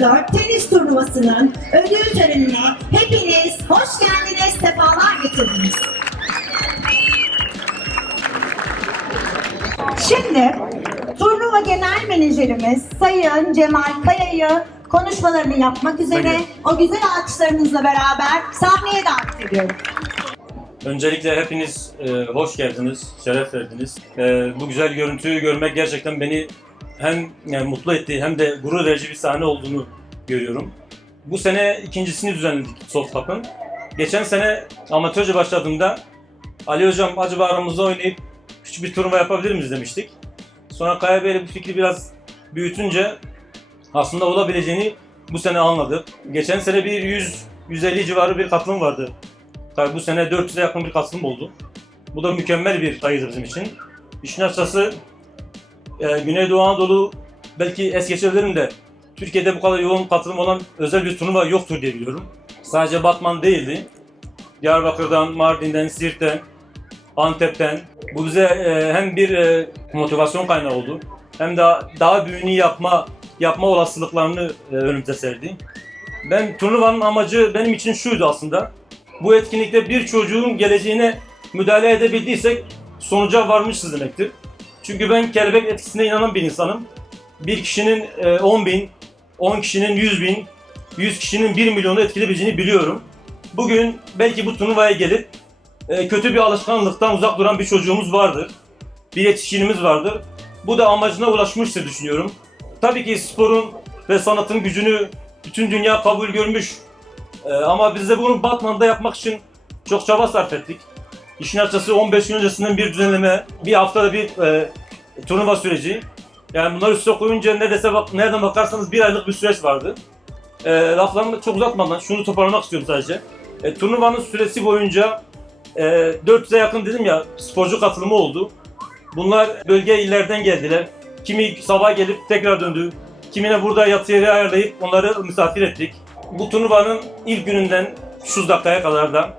2024 tenis turnuvasının ödül törenine hepiniz hoş geldiniz, sefalar getirdiniz. Şimdi turnuva genel menajerimiz Sayın Cemal Kaya'yı konuşmalarını yapmak üzere o güzel alkışlarınızla beraber sahneye davet ediyorum. Öncelikle hepiniz e, hoş geldiniz, şeref verdiniz. E, bu güzel görüntüyü görmek gerçekten beni hem yani, mutlu etti hem de gurur verici bir sahne olduğunu görüyorum. Bu sene ikincisini düzenledik Soft Cup'ın. Geçen sene amatörce başladığımda Ali Hocam acaba aramızda oynayıp küçük bir turnuva yapabilir miyiz demiştik. Sonra Kaya Bey'le bu fikri biraz büyütünce aslında olabileceğini bu sene anladık. Geçen sene bir 100-150 civarı bir katılım vardı Tabii bu sene 400'e yakın bir katılım oldu. Bu da mükemmel bir sayıdır bizim için. İşin açıkçası e, Güneydoğu Anadolu belki es geçebilirim de Türkiye'de bu kadar yoğun katılım olan özel bir turnuva yoktur diye biliyorum. Sadece Batman değildi. Diyarbakır'dan, Mardin'den, Siirt'ten, Antep'ten. Bu bize e, hem bir e, motivasyon kaynağı oldu hem de daha büyüğünü yapma yapma olasılıklarını e, önümüze serdi. Ben turnuvanın amacı benim için şuydu aslında bu etkinlikte bir çocuğun geleceğine müdahale edebildiysek sonuca varmışız demektir. Çünkü ben kelebek etkisine inanan bir insanım. Bir kişinin 10 bin, 10 kişinin 100 bin, 100 kişinin 1 milyonu etkileyebileceğini biliyorum. Bugün belki bu turnuvaya gelip e, kötü bir alışkanlıktan uzak duran bir çocuğumuz vardır. Bir yetişkinimiz vardır. Bu da amacına ulaşmıştır düşünüyorum. Tabii ki sporun ve sanatın gücünü bütün dünya kabul görmüş ee, ama biz de bunu Batman'da yapmak için çok çaba sarf ettik. İşin açıkçası 15 gün öncesinden bir düzenleme, bir haftada bir e, turnuva süreci. Yani bunları üstüne koyunca neredeyse bak, nereden bakarsanız bir aylık bir süreç vardı. E, laflarımı çok uzatmadan şunu toparlamak istiyorum sadece. E, turnuvanın süresi boyunca e, 400'e yakın dedim ya sporcu katılımı oldu. Bunlar bölge illerden geldiler. Kimi sabah gelip tekrar döndü. Kimine burada yatı yeri ayarlayıp onları misafir ettik bu turnuvanın ilk gününden şu dakikaya kadar da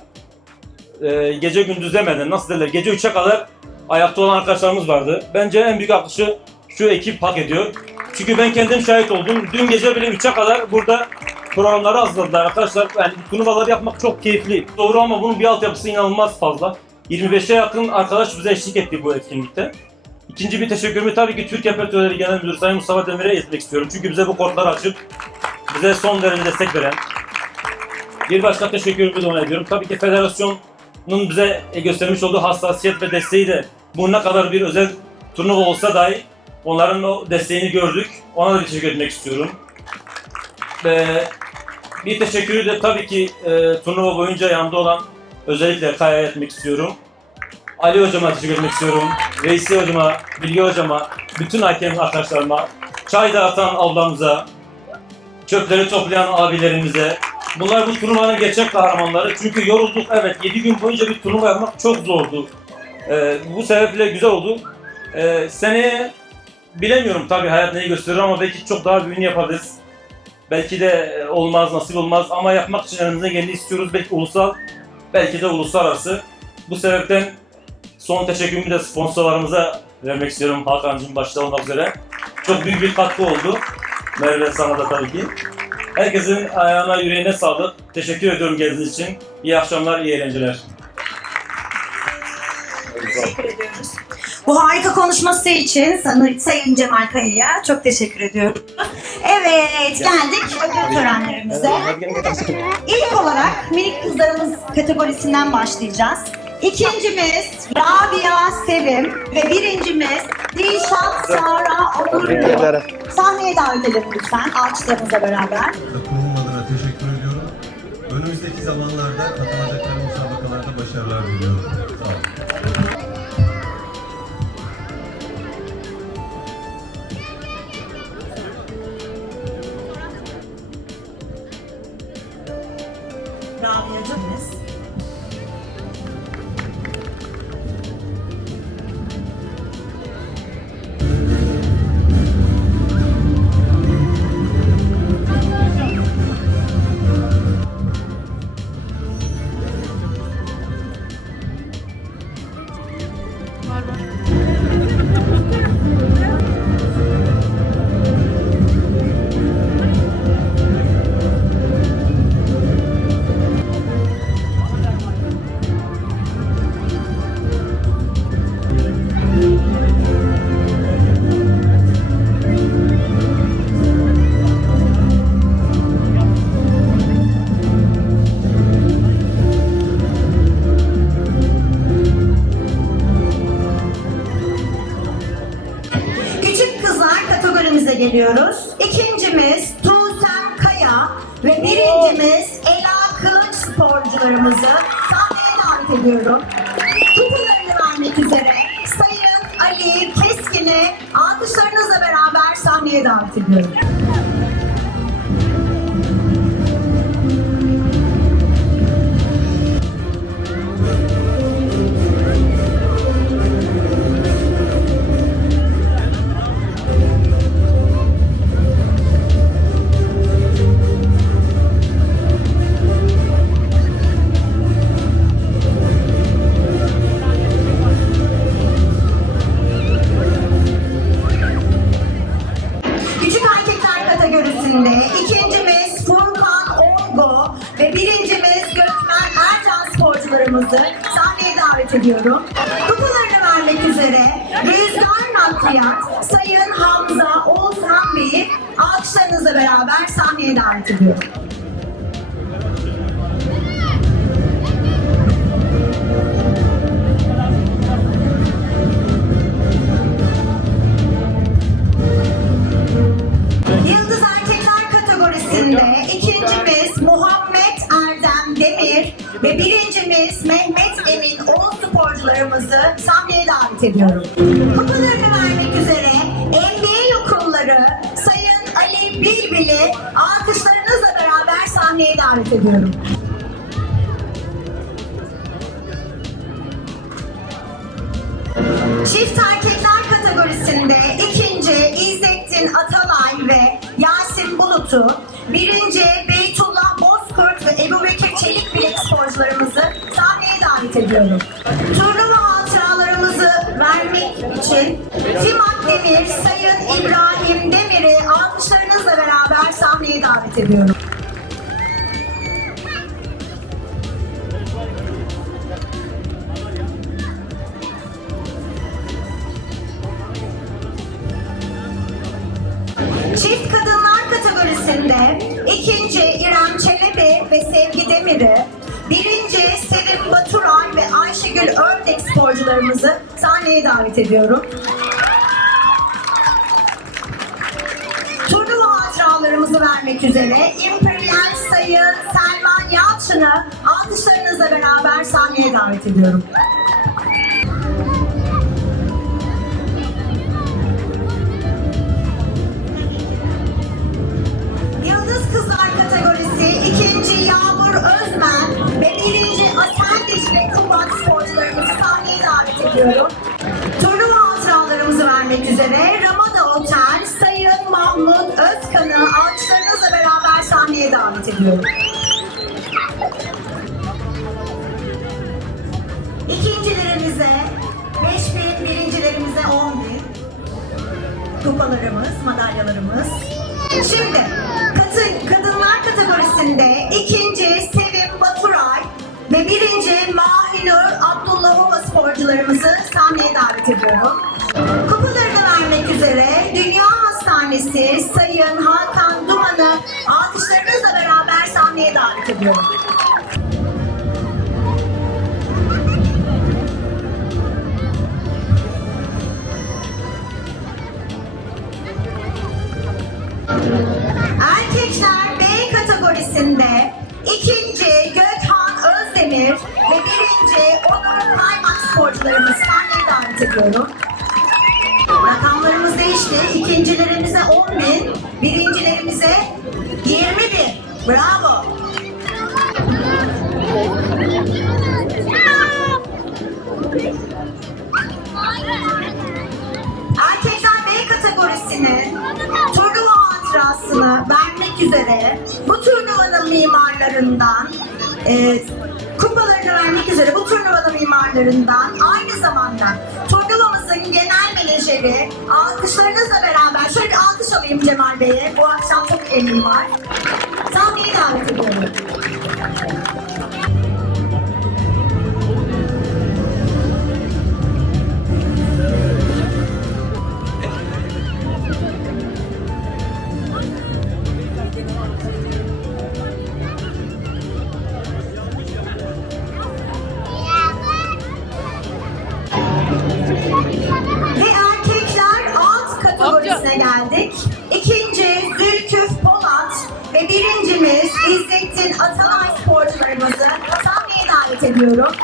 e, gece gündüz demeden nasıl derler gece 3'e kadar ayakta olan arkadaşlarımız vardı. Bence en büyük alkışı şu ekip hak ediyor. Çünkü ben kendim şahit oldum. Dün gece bile 3'e kadar burada programları hazırladılar arkadaşlar. Yani turnuvaları yapmak çok keyifli. Doğru ama bunun bir altyapısı inanılmaz fazla. 25'e yakın arkadaş bize eşlik etti bu etkinlikte. İkinci bir teşekkürümü tabii ki Türkiye Petrolleri Genel Müdürü Sayın Mustafa Demir'e etmek istiyorum. Çünkü bize bu kodları açıp bize son derece destek veren. Bir başka teşekkürümü de ona ediyorum. Tabii ki federasyonun bize göstermiş olduğu hassasiyet ve desteği de bu ne kadar bir özel turnuva olsa dahi onların o desteğini gördük. Ona da bir teşekkür etmek istiyorum. Ve bir teşekkürü de tabii ki e, turnuva boyunca yanında olan özellikle Kaya'ya etmek istiyorum. Ali hocama teşekkür etmek istiyorum. Veysi hocama, Bilgi hocama, bütün hakem arkadaşlarıma, çay dağıtan ablamıza, çöpleri toplayan abilerimize. Bunlar bu turnuvanın gerçek kahramanları. Çünkü yorulduk evet 7 gün boyunca bir turnuva yapmak çok zordu. Ee, bu sebeple güzel oldu. Ee, seneye bilemiyorum tabii hayat neyi gösterir ama belki çok daha büyüğünü yapabiliriz. Belki de e, olmaz, nasip olmaz ama yapmak için elimizden geleni istiyoruz. Belki ulusal, belki de uluslararası. Bu sebepten son teşekkürümü de sponsorlarımıza vermek istiyorum. Hakan'cığım başta olmak üzere. Çok büyük bir katkı oldu. Merve sana da tabii ki. Herkesin ayağına yüreğine sağlık. Teşekkür ediyorum geldiğiniz için. İyi akşamlar, iyi eğlenceler. Teşekkür ediyoruz. Bu harika konuşması için sana- Sayın Cemal Kaya'ya çok teşekkür ediyorum. Evet, geldik ödül törenlerimize. İlk olarak minik kızlarımız kategorisinden başlayacağız. İkincimiz Rabia Sevim ve birincimiz Dilşat Sara Onur. Sahneye davet edelim lütfen alkışlarımızla beraber. Takımım adına teşekkür ediyorum. Önümüzdeki zamanlarda katılacakları müsabakalarda başarılar diliyorum. Sağ olun. Rabia'cığımız. Ödüllerimize geliyoruz. İkincimiz Tuğsel Kaya ve birincimiz Ela Kılıç sporcularımızı sahneye davet ediyorum. Kupalarını vermek üzere Sayın Ali Keskin'i alkışlarınızla beraber sahneye davet ediyorum. Sporcularımızı sahneye davet ediyorum. Kupalarını vermek üzere Rüzgar Nakliyat Sayın Hamza Oğuzhan Bey'i alkışlarınızla beraber sahneye davet ediyorum. Yıldız Erkekler kategorisinde ikincimiz Muhammed ve birincimiz Mehmet Emin Oğuz sporcularımızı sahneye davet ediyorum. Kupalarını vermek üzere NBA okulları Sayın Ali Bilbil'i alkışlarınızla beraber sahneye davet ediyorum. Çift erkekler kategorisinde ikinci İzzettin Atalay ve Yasin Bulut'u, birinci davet ediyorum. Turnuva hatıralarımızı vermek için Timak Demir, Sayın İbrahim Demir'i alkışlarınızla beraber sahneye davet ediyorum. Çift kadınlar kategorisinde ikinci İrem Çelebi ve Sevgi Demir'i, Ayşegül Ördek sporcularımızı sahneye davet ediyorum. Turnuva hatıralarımızı vermek üzere İmperial Sayın Selman Yalçın'ı alkışlarınızla beraber sahneye davet ediyorum. Kupalarımız, madalyalarımız. Şimdi katı, kadınlar kategorisinde ikinci Sevim Baturay ve birinci Mahinur Abdullahova sporcularımızı sahneye davet ediyorum. Kupalarını vermek üzere Dünya Hastanesi Sayın Hakan Duman'ı alkışlarınızla beraber sahneye davet ediyorum. Ediyorum. Rakamlarımız değişti. İkincilerimize 10 bin, birincilerimize 20 bin. Bravo. Erkekler B kategorisinin turnuva hatırasını vermek üzere bu turnuvanın mimarlarından e, kupalarını vermek üzere bu turnuvanın mimarlarından aynı zamanda turnuvamızın genel menajeri alkışlarınızla beraber şöyle bir alkış alayım Cemal Bey'e. Bu akşam çok emeği var. Sahneye davet ediyorum. finallerine geldik. İkinci Zülküf Polat ve birincimiz İzzettin Atalay sporcularımızı kazanmaya davet ediyorum.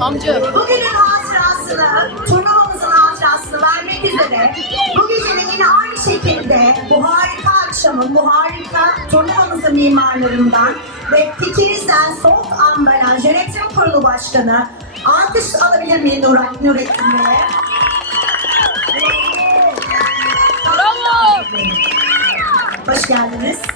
Amca. Bugünün hatırasını etmek üzere bu gece yine aynı şekilde bu harika akşamın, bu harika turnuvamızın mimarlarından ve Fikir'den Soğuk Ambalaj Yönetim Kurulu Başkanı alkış alabilir miyim Nurat Nurettin Bey'e? Bravo! Hoş geldiniz.